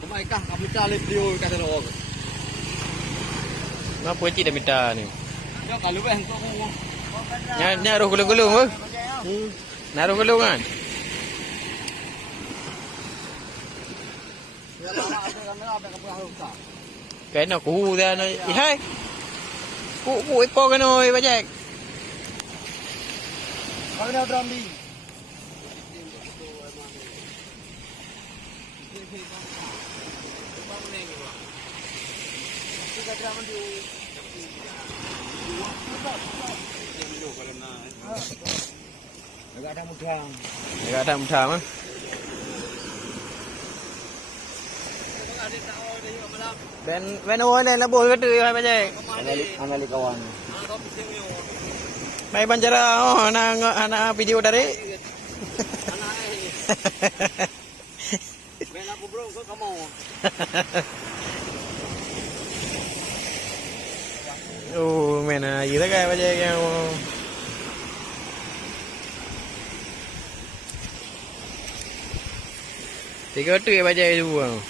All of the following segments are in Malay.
Kemaikah kami cari video kata orang. Ngapa cik dah minta ni? Ya kalau untuk aku. Naruh gulung-gulung ke? Naruh gulung kan? Ya lama ada kamera apa kamu harus. Cái nào cũ ra nó hai cũ ipo cái nồi bà chạy Kau dah drum di. Agak ada mudang. Agak ada mudang ah. Ben ôi này là bồi cái từ hai bà chạy. Amali kawan. Mai banjara oh ana video dari. Ben aku bro kau kamu. Mena gì đó cái bà chạy kêu. Thì có từ bà chạy luôn.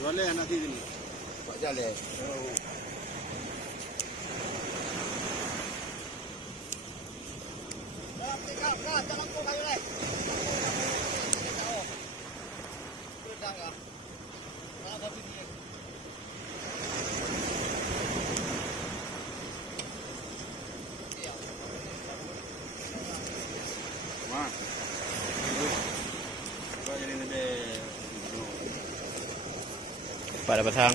Boleh nanti ini. Pak Jaleh. Pada petang.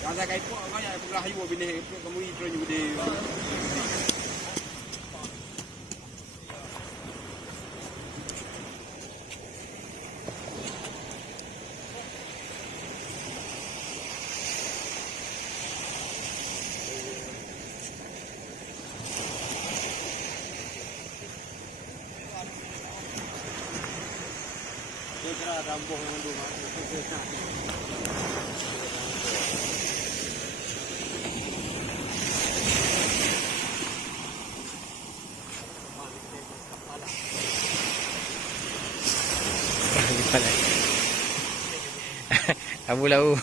Jangan kait pok kau ya pula hayu bini kamu itu juga di. Kira rambuh yang dulu mah. Abu lau.